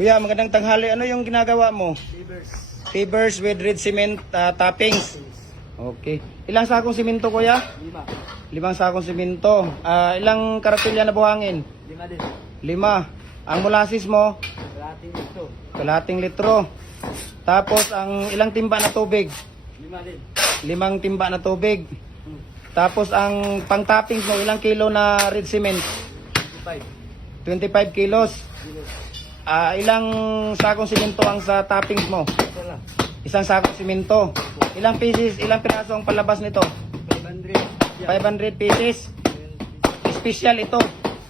Kuya, magandang tanghali. Ano yung ginagawa mo? Fibers. Pavers with red cement toppings. Okay. Ilang sakong simento, kuya? 5. 5 sakong simento. Ilang karatilya na buhangin? 5 din. 5. Ang molasses mo? Kalating ito. Kalating litro. Tapos, ang ilang timba na tubig? 5 din. 5 timba na tubig. Tapos, ang pang-toppings mo, ilang kilo na red cement? 5. 25 kilos. Ilang sakong simento ang sa toppings mo? Ito lang. Isang sakong simento. Ilang pieces, ilang piraso ang palabas nito? 500. 500 pieces. Special ito.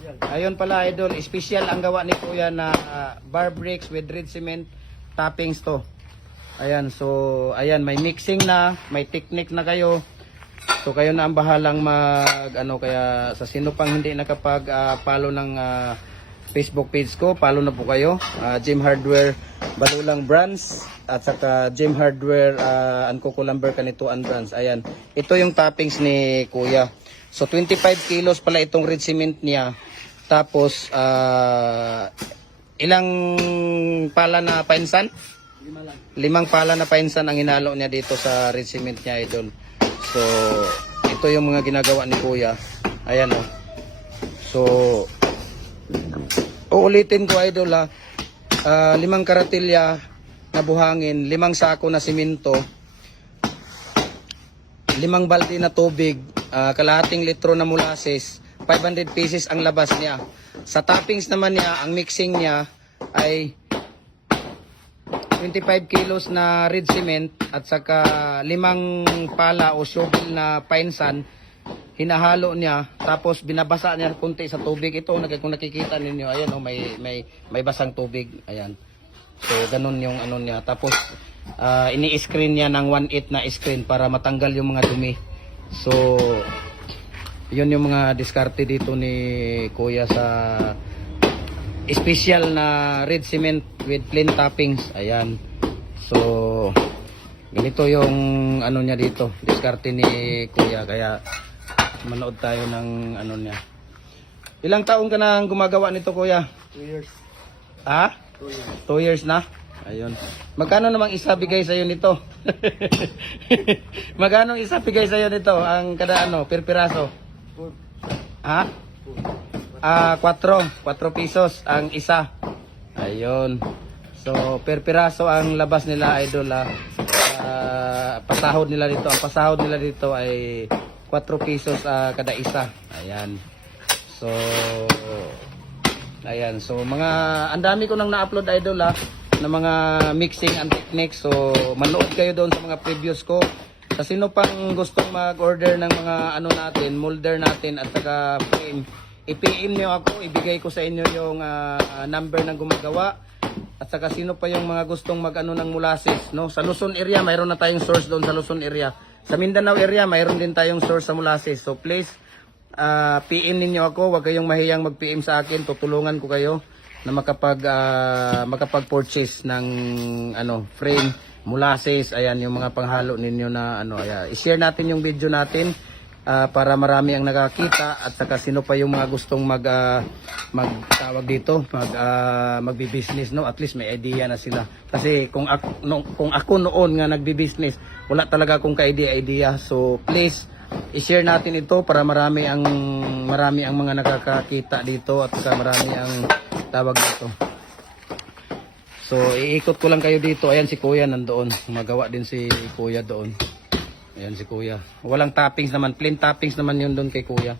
Yan. Ayun pala, idol. Special ang gawa ni Kuya na bar bricks with red cement toppings to. Ayan, so ayan, may mixing na, may technique na kayo. So kayo na ang bahalang kaya sa sino pang hindi nakapag-follow ng Facebook page ko, follow na po kayo. Gem Hardware Balulang Brands at saka Gem Hardware Ancoco Lumber Kanituan Brands. Ayan, ito yung toppings ni Kuya. So 25 kilos pala itong red cement niya. Tapos ilang pala na painsan? 5 lang. 5 pala na painsan ang hinalo niya dito sa red cement niya, idol. So ito yung mga ginagawa ni Kuya. Ayan oh. So uulitin ko, idol, 5 karatilya na buhangin, 5 sako na simento, 5 balde na tubig, kalahating litro na molasses, 500 pieces ang labas niya. Sa toppings naman niya, ang mixing niya ay 25 kilos na red cement at saka 5 pala o shovel na painsan. Hinahalo niya, tapos binabasa niya kunti sa tubig. Ito, kung nakikita ninyo, ayan, may basang tubig. Ayan. So, ganun yung ano niya. Tapos, ini-screen niya ng 1/8 na screen para matanggal yung mga dumi. So, yun yung mga diskarte dito ni Kuya sa special na red cement with plain toppings. Ayan. So, ganito yung ano niya dito, diskarte ni Kuya. Kaya, manood tayo ng ano niya. Ilang taon ka na gumagawa nito, Kuya? 2 years. Ha? 2 years. 2 years na? Ayun. Magkano namang isa bigay sa'yo nito? Magkano isa bigay sa'yo nito? Ang kada per piraso? 4. Ha? 4 pesos ang isa. Ayun. So, per piraso ang labas nila, idol. Pasahod nila dito. Ang pasahod nila dito ay 4 pesos kada isa. Ayan. So, ayan. So, ang dami ko nang na-upload, idol, na mga mixing and techniques. So, manood kayo doon sa mga previous ko. Sa sino pang gustong mag-order ng mga natin, molder natin at saka frame, i-PM niyo ako, ibigay ko sa inyo yung number ng gumagawa. At saka sino pa yung mga gustong ng molasses, no? Sa Luzon area, mayroon na tayong source doon sa Luzon area. Sa Mindanao area, mayroon din tayong source sa molasses. So please, PM ninyo ako, huwag kayong mahiyang mag-PM sa akin. Tutulungan ko kayo na makapag-purchase ng frame, molasses. Ayan, yung mga panghalo ninyo na i-share natin yung video natin. Para marami ang nakakita at saka sino pa yung mga gustong magtawag dito, magbi-business, no? At least may idea na sila. Kasi kung ako noon nga nagbi-business, wala talaga akong ka-idea. So please, i-share natin ito para marami ang mga nakakakita dito at saka marami ang tawag dito. So iikot ko lang kayo dito. Ayan si Kuya nandoon. Magawa din si Kuya doon. Ayan si Kuya. Walang toppings naman. Plain toppings naman yun doon kay Kuya.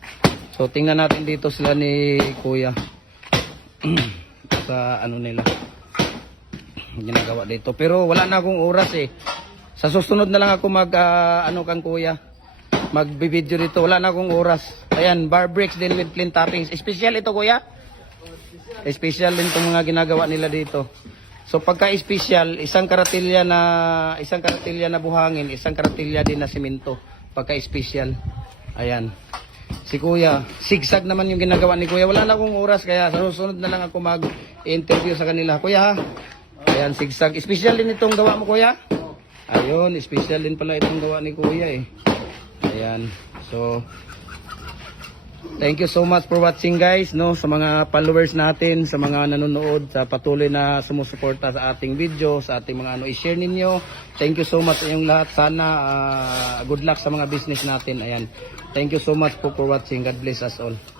So tingnan natin dito sila ni Kuya. Sa nila. Ginagawa dito. Pero wala na akong oras eh. Sa susunod na lang ako kang Kuya. Magbibideo dito. Wala na akong oras. Ayan, bar bricks din with plain toppings. Special ito, Kuya? Special din itong mga ginagawa nila dito. So pagka-special, isang karatilya na buhangin, isang karatilya din na simento. Pagka-special. Ayan. Si Kuya, zigzag naman yung ginagawa ni Kuya. Wala na akong oras kaya sa susunod na lang ako mag-interview sa kanila. Kuya ha? Ayan, zigzag. Special din itong gawa mo, Kuya? Ayun, special din pala itong gawa ni Kuya eh. Ayan. So Thank you so much for watching guys, no, sa mga followers natin, sa mga nanonood, sa patuloy na sumusuporta sa ating video, sa ating mga i-share ninyo. Thank you so much sa inyong lahat. Sana good luck sa mga business natin. Ayan. Thank you so much po for watching. God bless us all.